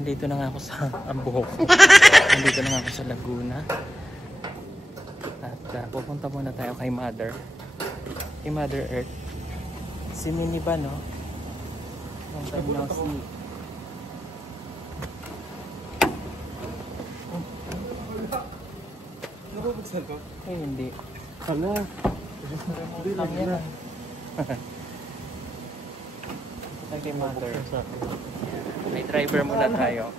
Andito na nga ako sa Ambuhok. Andito na nga ako sa Laguna. At pupunta muna tayo kay Mother. Kay Mother Earth. Si Minnie ba, no? Long time no see. Nakabuksan ko? Eh, hindi. Hala. Hindi lang yan. Tayo kay Mother. May driver muna tayo.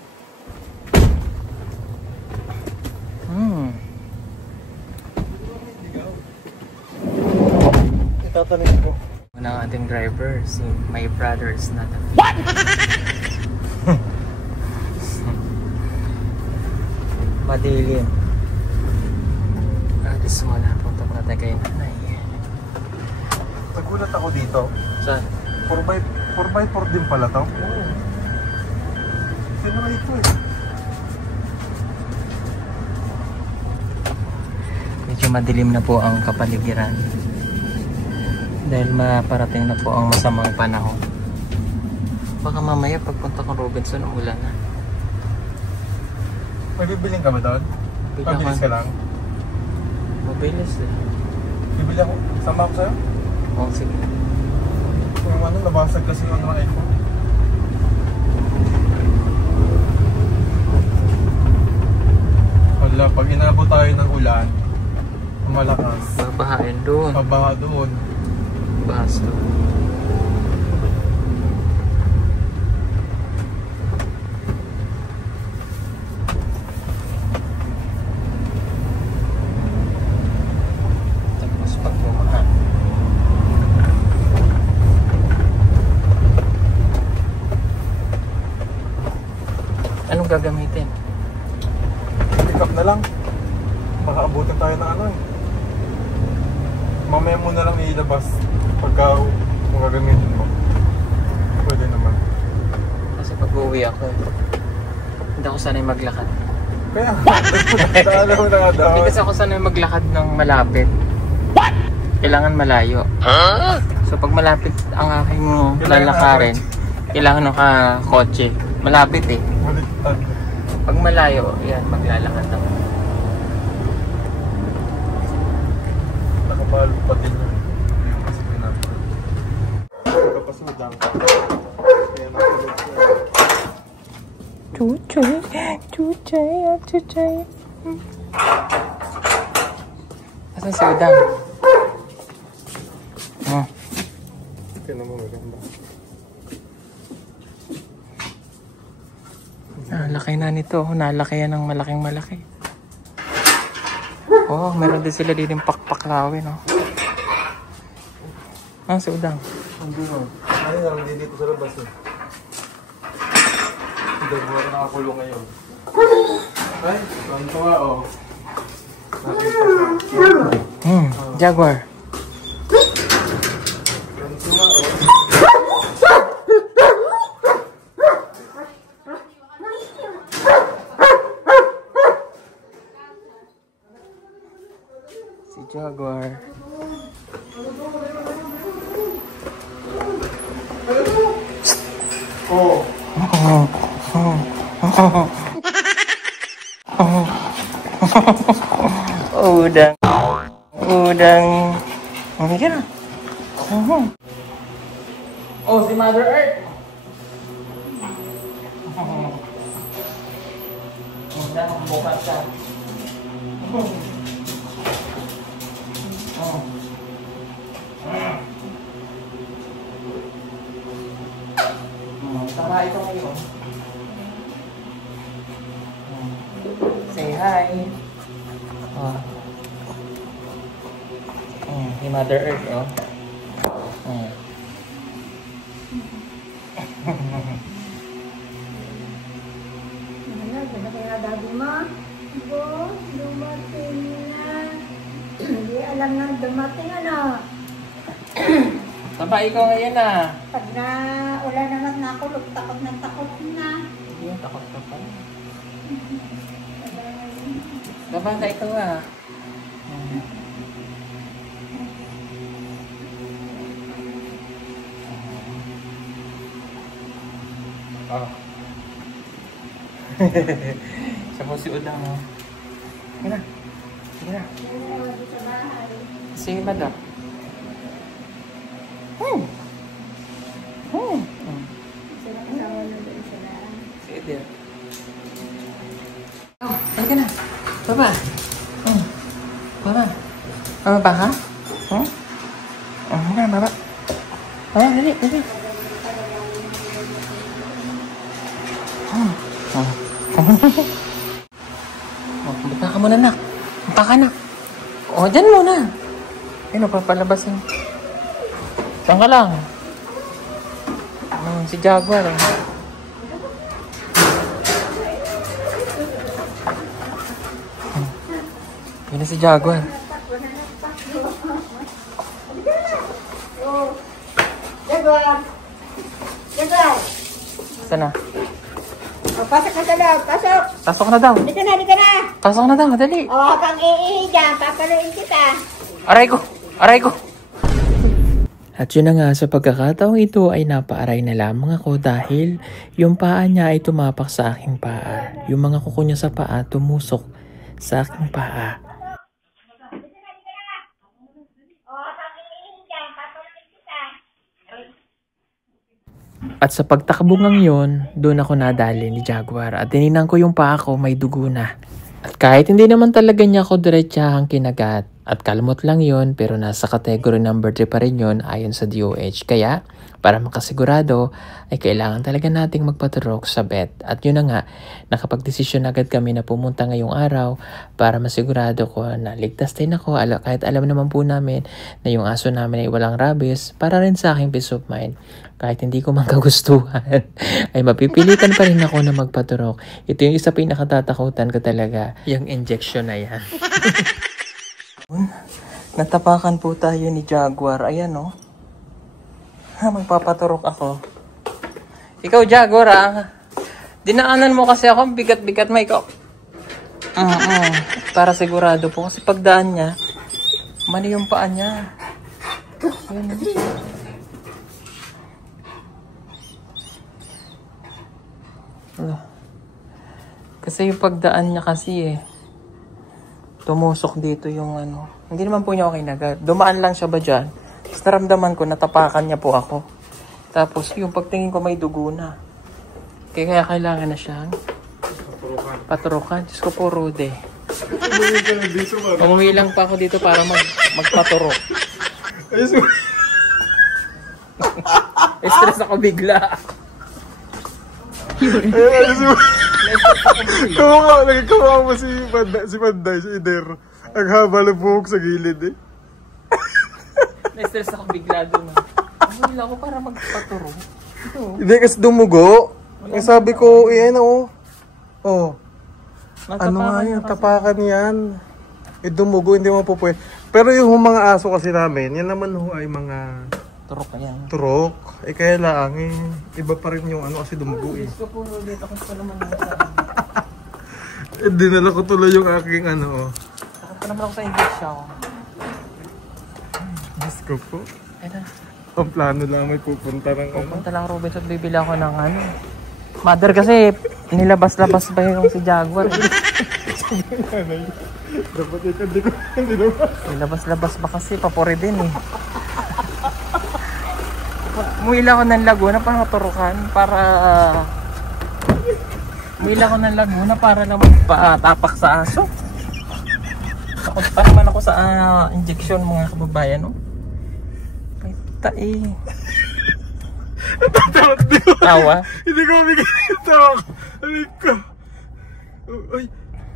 Itatanong ko. Muna ang ating driver, si my brothers na. What? Madilim. Alis muna. Punta muna tayo kay nanay. Nagulat ako dito. Saan? 4x4 din pala to? Oo. Sino na ito eh? Medyo madilim na po ang kapaligiran. Dahil maparating na po ang masamang panahon. Baka mamaya pagpunta ko Robinson, umulan na. May bibiling ka ba doon? Mabilis ka lang? Mabilis eh. Bibili ako. Sama ako sa'yo? Oo, sige. Kung ano, nabasag kasi yung mga iPhone. Wala, pag inabot tayo ng ulan, malakas. Babahain doon. Pabaha doon. Bahas doon. Tapos pag bumahan. Anong gagamitin? Pick up na lang. Baka abutin tayo ng ano eh. Mamaya mo na lang ilabas pagka magagamitin mo. Pwede naman. Kasi pag uwi ako hindi ako sanay maglakad. Kaya, saan mo na nga daw. Hindi kasi ako sanay maglakad ng malapit. What? Kailangan malayo. Huh? So pag malapit ang aking lalakarin, kailangan naka-kotse. Malapit eh. Baliktad. Pag malayo, yan, maglalakad ako. Nakabalo pa din yun. Kasi pinapal. Kapasudang. Kaya nakulog siya. Chuchay, chuchay, chuchay. Asan si Udang? Oh. Kaya naman maganda. Laki na nito. Nalaki yan ng malaking malaki. Oh, meron din sila dito yung pakpaklawin, no? Ah, si Udang. Hindi mo. Ano lang, hindi dito sa labas eh. Hindi mo rin nakakulong ngayon. Ay, tuwa oh. Nakita siya. Jaguar. Tuwa oh. Si Jaguar. Oh. Udang. Udang. Sige na. Oh, si Mother Earth. Udang, bukas ka. Tama ito ngayon. Say hi. Si Mother Earth, oh. Ganda kaya daddy mo? Bo, dumating na. Hindi alam na dumating ano. Taba, ikaw ngayon ah. Pag na ulan naman nakulog, takot na Hindi, takot ka pa. Taba na ikaw ah. Siya po si Udang, no? Sige na. Sige na. Sige, madam. Sige, dear. Oh, halika na. Baba. Baba. Baba ka? Baba. Baba, dali, dali. Bata ka muna, nak. Bata ka, nak. O, dyan muna. Ayun, papalabasin. Saan ka lang? Si Jaguar, eh. Yun na si Jaguar. Jaguar! Jaguar! Saan na? O, pasok na sa loob. Pasok! Pasok na daw. Dito na, dito na! Pasok na daw, dali. O, habang iihi dyan, papaluin kita. Aray ko! Aray ko! At yun na nga, sa pagkakataong ito ay napaaray na lamang ako dahil yung paa niya ay tumapak sa aking paa. Yung mga kuko niya sa paa tumusok sa aking paa. At sa pagtakbungang yon, doon ako nadali ni Jaguar at tinignan ko yung paa ko may dugo na. At kahit hindi naman talaga niya ako diretsahang kinagat at kalmot lang yon, pero nasa category number 3 pa rin yon ayon sa DOH. Kaya para makasigurado ay kailangan talaga nating magpaturok sa vet. At yun na nga, nakapagdesisyon agad kami na pumunta ngayong araw para masigurado ko na ligtas din ako kahit alam naman po namin na yung aso namin ay walang rabies, para rin sa aking peace of mind. Kahit hindi ko man kagustuhan, ay mapipilitan pa rin ako na magpaturok. Ito yung isa pinakatatakutan ko talaga, yung injection na yan. Natapakan po tayo ni Jaguar. Ayan, oh. Magpapaturok ako. Ikaw, Jaguar, dinaanan mo kasi ako. Bigat-bigat mo ikaw. Para sigurado po. Kasi pagdaan niya, mali yung paa niya. Ayan, kasi yung pagdaan niya kasi tumusok dito yung ano. Hindi naman po niya okay na. Dumaan lang siya ba dyan? Tapos naramdaman ko, natapakan niya po ako. Tapos yung pagtingin ko may dugo na. Kaya kailangan na siyang paturukan. Diyos ko po, Rude. Umuwi lang pa ako dito para magpaturok. Stress ako bigla. Nagkawa mo si Panday, si Ider. Ang haba ng buhok sa gilid eh. Na-stress ako bigla doon. Umuwi lang ako para magpaturok. Hindi kasi dumugo. Ang sabi ko, yan oh. Oh. Ano nga yun, tapakan yan. Dumugo, hindi mo po pwede. Pero yung mga aso kasi namin, yan naman ho ay mga turok na yan. turok. Kaya lang, iba pa rin yung ano kasi dumugo eh. Diyos ko po, Rude. Ako pa naman Dinala ko tuloy yung aking ano oh. Ako pa naman ako sa injection. Diyos ko po. Ayun. Ang plano lang may pupunta ng ano. Pupunta lang, Ruben, at bibili ako ng ano. Mother kasi, nilabas-labas ba yung si Jaguar? Dapat hindi naman. Nilabas-labas ba kasi, papuri din eh. Umuwi ako ng Laguna para maturukan, umuwi ako ng Laguna para lang magpatapak sa aso. Takot pa naman ako sa injection mga kababayan, no? Ay, tae. Tawa? Hindi ko mabigay tawa ko. Ay ko. Ay,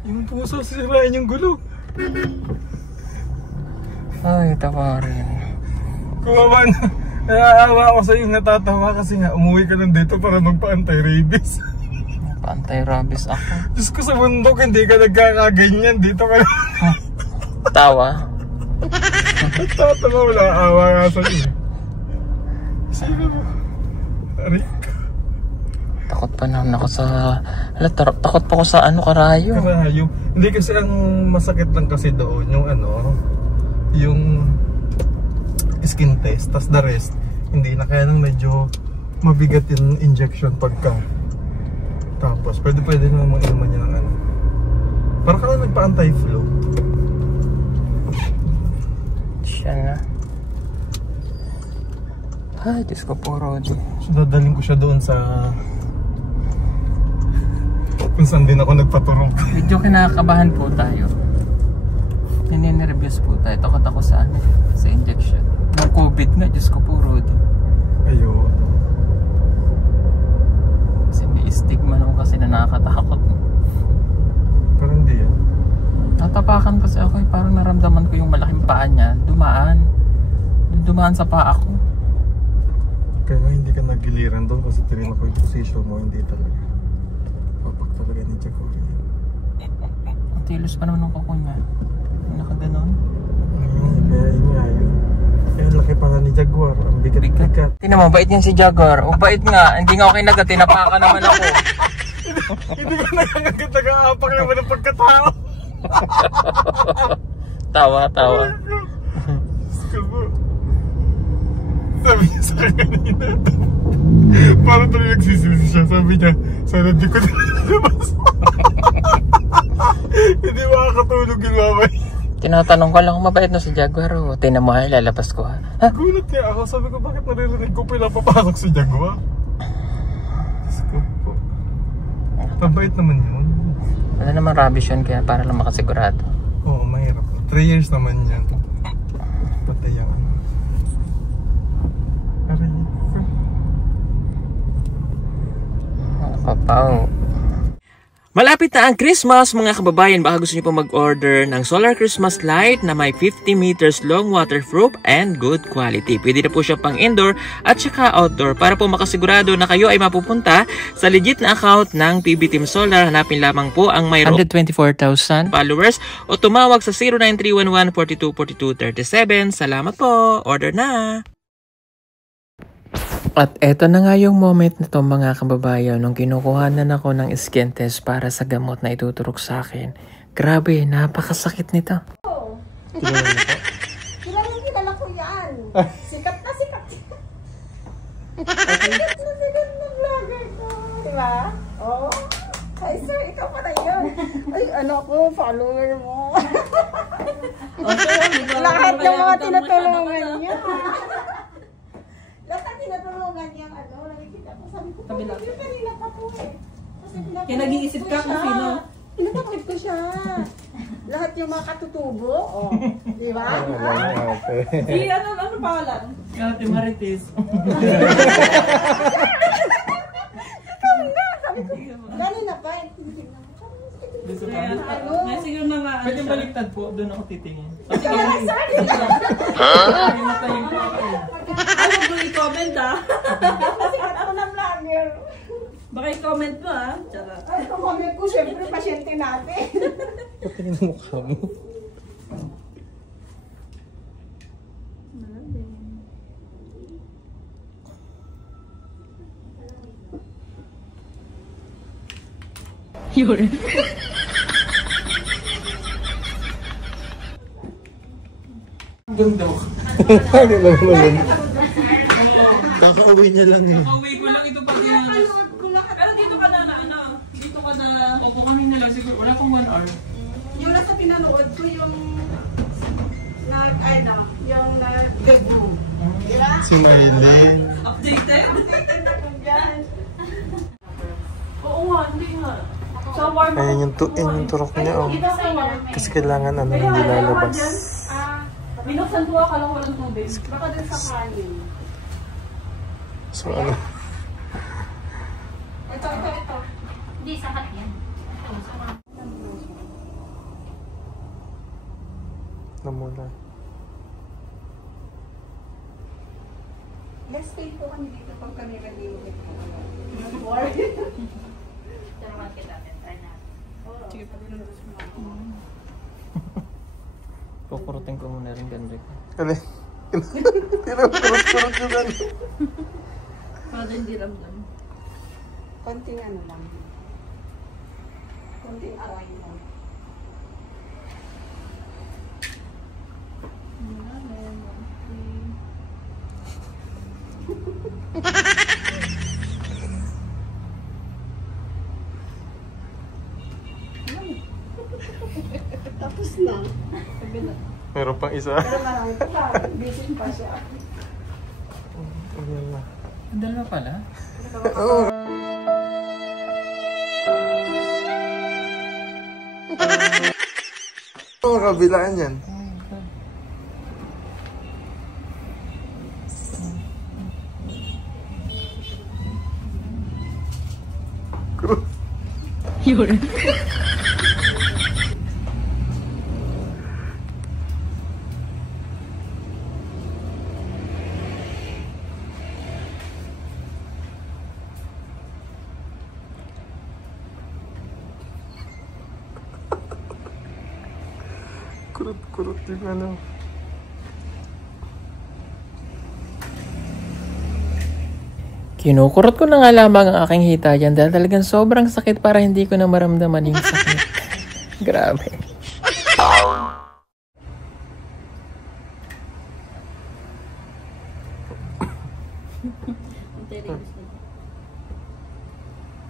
yung puso sirain yung gulo. Ay, tawa rin. Kumaman. Naawa ako sa iyo, natatawa kasi nga umuwi ka lang dito para magpa-anti-rabies. Pa-anti-rabies ako. Diyos ko sa bundok, hindi ka nagkakaganyan. Dito ka lang. Tawa? Natatawa, wala awa nga sa iyo. Sino mo? Arik. Takot pa naman ako sa... takot pa ako sa ano, karayo. Karayo. Hindi kasi ang masakit lang kasi doon, yung ano, yung skin test, tas the rest, hindi na, kaya nang medyo mabigat yung injection pagka Tapos, pwede na mga inuman niya ng ano. Parang ka lang nagpa-anti-flow. Siya na. Ay, Diyos ko po, Rodi. So, dadaling ko siya doon sa... kung saan din ako nagpaturong. Medyo kinakabahan po tayo. Nininervyos po tayo. Takot ako sa ano, sa injection. Nung COVID nga, Diyos ko po, Rodi. Ayun. Kasi may stigma naman kasi na nakakatakot. Pero hindi yan. Natapakan kasi ako eh. Parang naramdaman ko yung malaking paa niya. Dumaan sa paa ko. Kaya nga hindi ka nagiliran doon kasi tinignan ko yung position mo, hindi talaga. Papak talaga ni Jacob. Ang tilos pa naman ng kuko niya. Nakaganon. Kaya yun nga yun. Eh, laki pala ni Jaguar. Ang bigat-bigat. Tingnan mo, bait yan si Jaguar. O bait nga, hindi nga ako kinagat. Tinapakan naman ako. Hindi ka nagkakagat-apak naman ng pagkatao. Tawa. Sabi niya sa akin kanina. Parang tuloy nagsisisi siya. Sabi niya, sana di ko nilabas. Hindi makakatulog yung mamay. Tinatanong ko lang kung mabait na si Jaguar. O, tingnan mo ay lalabas ko ha. Gulat niya ako. Sabi ko, bakit naririnig ko pinapapasok si Jaguar? Diyos ko po. Mabait naman yun. Wala naman rubbish yun kaya para lang makasigurado. Oo, mahirap. 3 years naman yan. Patay ang ano. Aray. Papaw. Malapit na ang Christmas mga kababayan, baka gusto niyo po mag-order ng solar Christmas light na may 50 meters long, waterproof and good quality. Pwede na po siya pang indoor at saka outdoor. Para po makasigurado na kayo ay mapupunta sa legit na account ng PB Team Solar, hanapin lamang po ang mayroong 124,000 followers o tumawag sa 09311-424237. Salamat po! Order na! At eto na nga yung moment na to mga kababayan nung kinukuhanan ako ng skin test para sa gamot na ituturok sa akin. Grabe, napakasakit nito. Kilala ko yan. Sikat na sikat. Sikat na vlogger ko. Diba? Oo. Hi sir, ikaw pa na yun. Ay, ano ko, follower mo. Lahat ng mga tinutulungan niya. Lahat ang tinutulungan niya, ano, nakikita ko, sabi ko, yung kanina pa po eh. Kasi Kaya nag-iisip ka kung sino. pinapakit ko siya. Lahat yung mga katutubo, oh. Di ba? Si ano pangalan? Ate Marites. Ikaw nga, sabi ko, galing na pa, May siguro mga ano Pwede siya. baliktad po, doon ako titingin. Ano mo i-comment ah? sikat ako ng vlogger. Baka i-comment mo ah. Tsara. Ay, comment ko, syempre, pasyente natin. Patingin ang mukha mo. Yun. Bundok. Ano lang naman. Kakauwi niya lang eh. Pauwi ko lang ito pag yan. Pero dito ka na ano? Dito ka na. Opo kami na lang siguro. Wala pang 1 hour. Yung nasa pinanood ko, yung yung nag-debut. Diba? Si Maylene. Updated? Updated na ko dyan. Oo nga, hindi nga. Sa warm Ayan yung turok niya oh. Kasi kailangan ano hindi lalabas. Binuksan ko akala walang tubig. Baka din sa kanin. So ano. Ito. Hindi, sakat yan. Namula. Let's stay po kami dito pag kami nag-iwit. Turuan kita, try na. Sige, pag nalabas mo ako. Kukurutin ko muna rin ganun. Kali. Tinapurot-purot ko gan. Para hindi ramdam. Konting ano lang. Konting aray lang. Tapos na. Meron pang isa. Pero marami pa. Busy pa siya. Ayan na. Ang dalawa pala. Oo. Oo, kabilaan yan. Yun. Kurot-kurot yung ano. Kinukurot ko na nga lamang ang aking hita dyan dahil talagang sobrang sakit para hindi ko na maramdaman yung sakit. Grabe.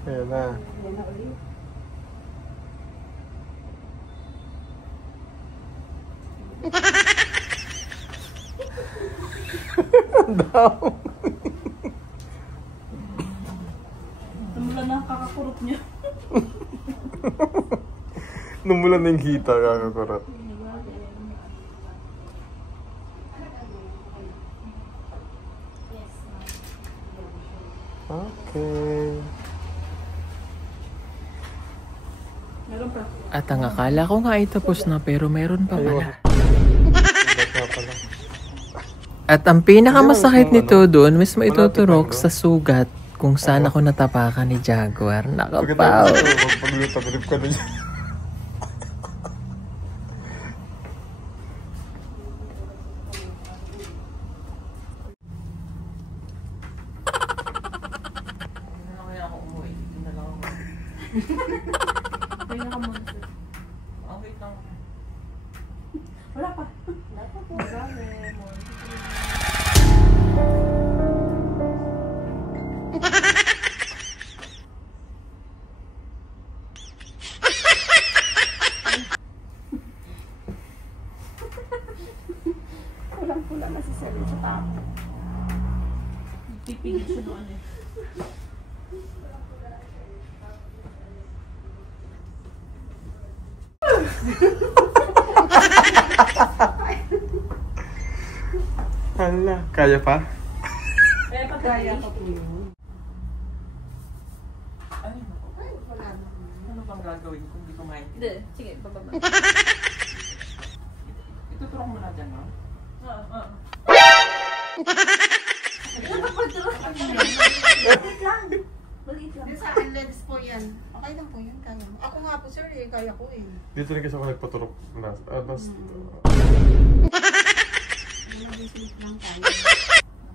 Ayan na. Tumula na ang kakakurot niya. Numulan na yung hita, kakakurot. Okay. Meron pa. At ang akala ko nga ay tapos na pero meron pa pala. Ibat nga pala. At ang pinakamasakit nito doon, mismo ituturok sa sugat kung saan ako natapakan ni Jaguar. Nakapaw. Pag-lutag-rip ka na dyan. Kaya ka muna, sir. Wala pa. Wala pa po. Kulang-kulang na si Sally sa tao. Pipigil siya noon eh. Hala, kaya pa? Kaya pa Kaya pa po yun. Ay, naku. Ano bang gagawin kung hindi ko maintindihan? Hindi. Sige, bababa. Ituturok mo na dyan, no? Oo. Maliit lang. Maliit lang. Sa akin, legs po yan. Okay lang po yan, kaya mo. Ako nga po, sir, eh, kaya ko eh. Dito rin kasi ako nagpaturok last. Last. Walang bisit lang tayo.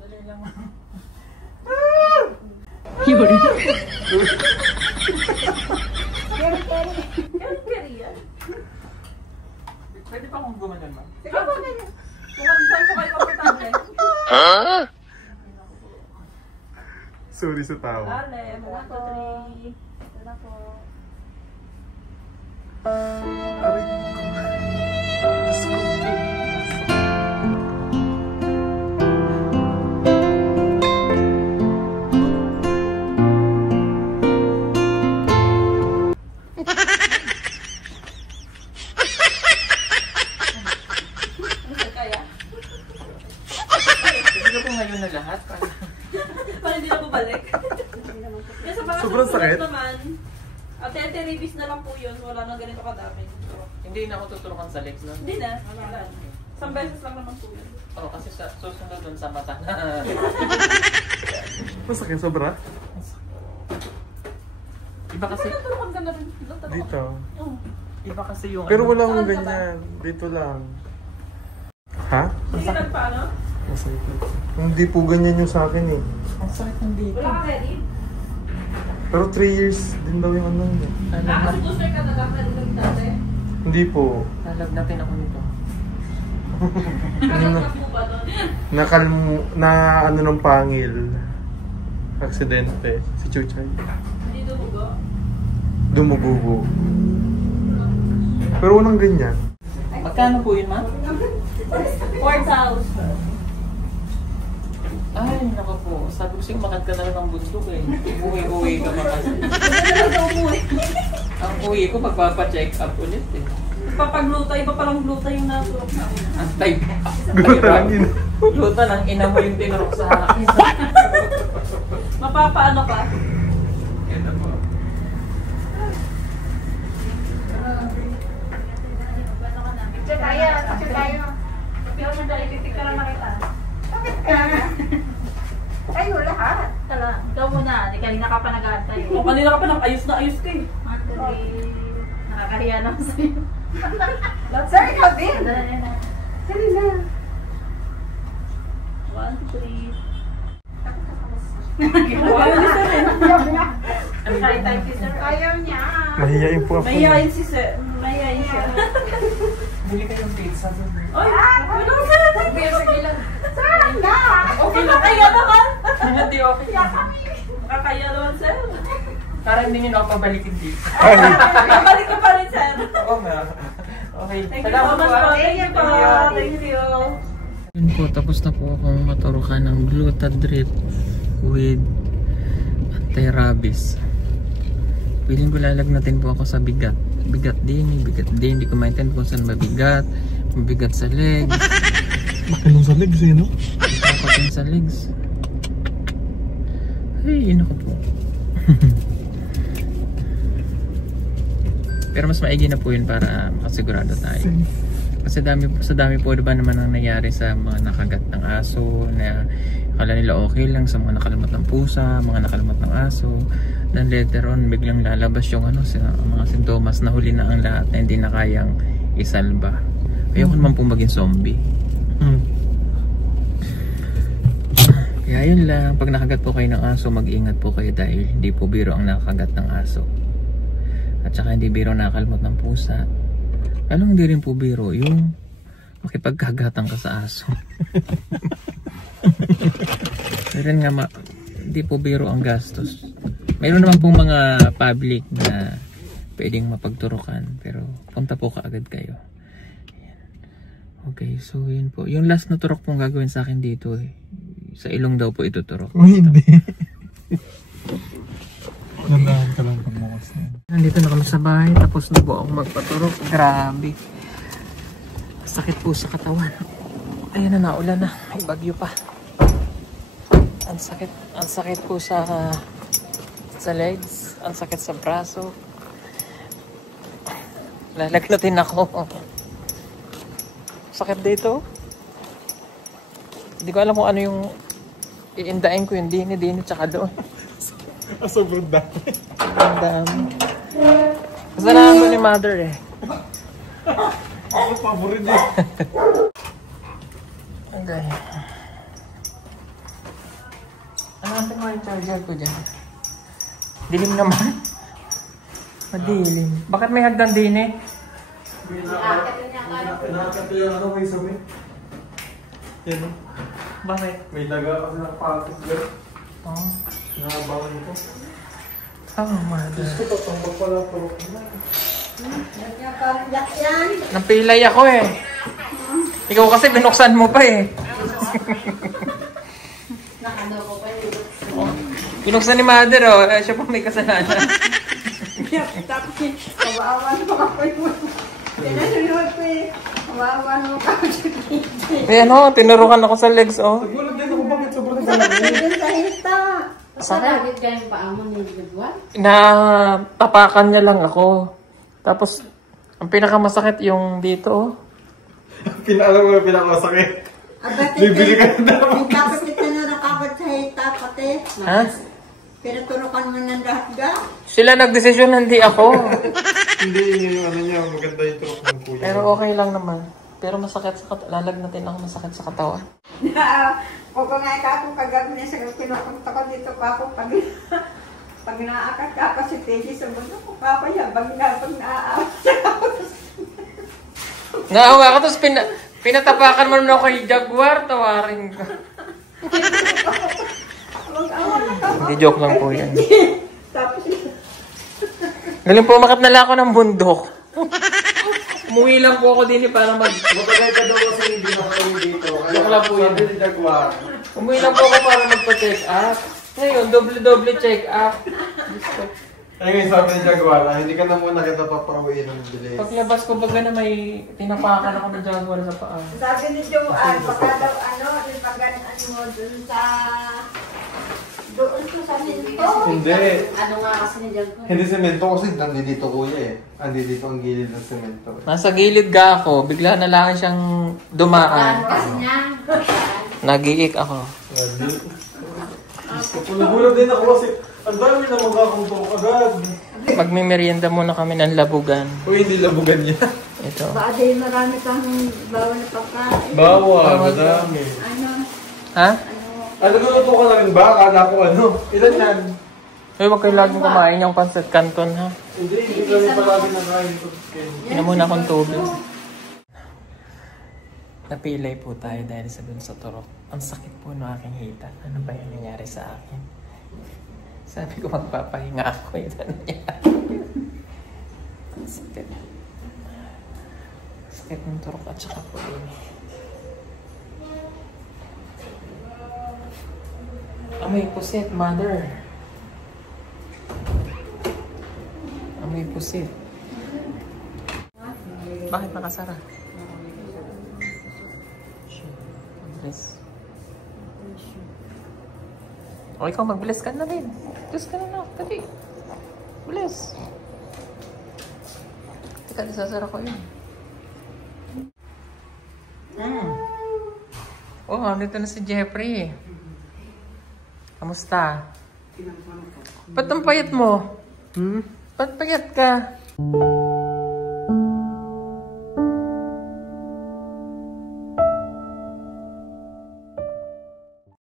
Dali lang. Yun. Kaya yan. Pwede pa akong gumanon, ma? Sige po, kaya. Kung saan po kayo komportable. Sorry sa tao. Dale, 1, 2, 3. Tara po. Aray ko. Diyos ko po. Kaya? Sige na po ngayon na lahat. Para hindi na bumalik. Yan sa mga Sobrang susunod sakit. naman. At release na lang po yun. Wala nang ganito kadami. Hindi na ako tuturukan sa legs nun. Hindi na. Wala. Isang beses lang naman po yun. Oo, kasi sa susunod dun sa mata na. Masakit sobra? Iba kasi, Tuturukan ka na rin. Dito. Oo. iba kasi yung Pero ano. wala akong Saan ka ba? ganyan. Dito lang. Ha? Sige, nagpaano? Masakit. Hindi po ganyan yung sa akin eh. Ang sakit ng dito. Wala ka ready? Pero 3 years din daw yung ano niya. Kasi booster ka na lang. Ready ka dati. Hindi po. Lalagnatin ako nito. Kagat na po ba doon? Na ano ng pangil. Aksidente. Si Chuchay. Hindi dumugo. Dumugugo. Pero walang ganyan. Magkano po yun, ma? 4,000. Ay, naka po. Sabi ko sa'yo, makat ka na lang ng bundok eh. Uwi-uwi ka pa kasi. Ang uwi ko, magpapacheck up ulit eh. Papagluta, iba palang gluta yung nablo. Antay pa. Luta ng ina mo yung tinurok sa akin. Mapapaano ka? Ito po. Picture tayo, picture tayo. Pero mo dahil titik ka lang nakita. Bakit ka? Tayo lahat. Tala, ikaw muna. Di kanina ka pa nag-aantay. O kanina ka pa ayos na ayos ka eh. Nakakahiya naman sa'yo. Sir, ikaw din. Dala na na. Sali na. 1, 2, 3. Thank you, sir. Ayaw niya. Mahihain po ako. Mahihayin si sir. Mahihayin siya. Bili kayong pizza doon. Ay! Wala ka na! Sir, na. Okay lang kaya naman! Hindi okay. Nakakaya naman, sir. Para hindi nyo na ako pabalikin dito. Babalik ka pa rin, sir. Oo nga. Okay. Thank you so much po. Thank you po. Thank you. Yun po, tapos na po akong maturukan ng Glutadrip with anti-rabies. Piling ko lalagnatin po ako sa bigat. Bigat din, bigat din. Hindi ko maintindihan kung saan mabigat. Mabigat sa legs. Makinong sa legs eh, no? Kapatin sa legs. Ay, yun ako po. Pero mas maigi na po yun para makasigurado tayo. Kasi sa dami po diba naman ang nangyari sa mga nakagat ng aso na akala nila okay lang, sa mga nakalimot ng pusa, mga nakalimot ng aso. Then later on, biglang lalabas yung mga sintomas na huli na ang lahat na hindi na kayang isalba. Ayoko naman po maging zombie. Kaya yun lang, pag nakagat po kayo ng aso, mag-ingat po kayo dahil hindi po biro ang nakagat ng aso. At saka hindi biro nakakalmot ng pusa. Lalong hindi rin po biro yung makipagkagatan ka sa aso. Pero nga hindi po biro ang gastos. Mayroon naman pong mga public na pwedeng mapagturukan, pero punta po kaagad kayo. Ayan. Okay, so yun po. Yung last na turok pong gagawin sa akin dito sa ilong daw po ituturok. Hindi. Nandahan ka lang pagmukas na. Nandito na kami sa bahay, tapos na po akong magpaturok. Grabe. Sakit po sa katawan. Ayan na, naulan na. May bagyo pa. Ang sakit po sa legs. Ang sakit sa braso. Lalagnatin ako. Sakit dito. Hindi ko alam kung ano yung iindain ko yung dini tsaka doon. Sobrang dami. Ang dami. Kasalanan ko ni mother eh. Ako paborin eh. Okay. Hanapin mo yung charger ko dyan. Dilim naman. Madilim. Bakit may hagdan din eh? Pinakat ko yung ano may sumi. Yan o. Bakit? May daga kasi nakapakit dyan. Oh. Nakabangan ko. Oh, mother. Gusto ko tambak pala turok na. Napilay ako eh. Ikaw kasi binuksan mo pa eh. Binuksan ni mother oh. Siya pa may kasalanan. Tapos kawawan mo ako yun. Kinasunod ko eh. Kawawan mo ako. Ayan oh, tinurukan ako sa legs oh. Nagulat din ako bakit sobrang dami. Doon sa hista. Sakit. Kaya pa mo ni Edward? Natapakan niya lang ako. Tapos, ang pinakamasakit yung dito oh. Pinaalam mo yung pinakamasakit. Bibili ka na dapat. Dapat ito na nakabad sa hita pati. Ha? Pinaturukan mo ng lahat ga. Sila nagdesisyon, hindi ako. Hindi yung ano niya, maganda yung turok ng kuya. Pero okay lang naman. Pero masakit sa katawan. Lalagnatin ako masakit sa katawan. O kung nga akong kagabi niya sa pinupunta ko dito pa ako pag naakat ka pa si Teddy sa mundo ko papayabang na pag naaakat ako. Naawa ka, tapos pinatapakan mo naman ako kay Jaguar, tawarin ka. Hindi, joke lang po yan. Tapos Galing pumakat na lang ako ng bundok. Umuwi lang po ako din para Matagal ka daw kasi hindi na kayo dito. Joke lang po yun. Sabi ni Jaguar. Umuwi lang po ako para magpa-check up. Ngayon, doble-doble check up. Ayun, sabi ni Jaguar, hindi ka na muna kita papauwiin ng bilis. Paglabas ko baga na may tinapakan ako ng Jaguar sa paa. Sabi ni Joanne, baka daw yung pag-ganan mo dun sa minto. Hindi. Ano nga kasi ni Jaguar? Hindi semento kasi nandito kuya eh. Nandito ang gilid ng semento. Nasa gilid ga ako, bigla na lang siyang dumaan. Kasi niya. Nagiik ako. Nagulat din ako kasi ang dami na magkakuntok agad. Magmimerienda muna kami ng labugan. Uy, hindi labugan niya. Ito. Baka dahil marami kang bawal na pagkain. Bawal, madami. Ano? Ha? Ano luto ka na rin ba? Akala ko ano? Ilan yan? Uy, wag kayo laging kumain yung pancit canton, ha? Hindi kami palagi nakain ito. Inom muna akong tubig. Napilay po tayo dahil sa dun sa turok. Ang sakit po ng aking hita. Ano ba yung nangyari sa akin? Sabi ko magpapahinga ako. Ito nangyari. Ang sakit. Sakit ng turok at saka po din. Amoy pusit, mother. Amoy pusit. Bakit nakasara? Bless. O ikaw, mag-bless ka na rin. Bless ka na. Dali. Bless. Teka, nasasara ko yun. Oh, nandito na si Jeffrey. Kamusta? Ba't ang payat mo? Ba't payat ka?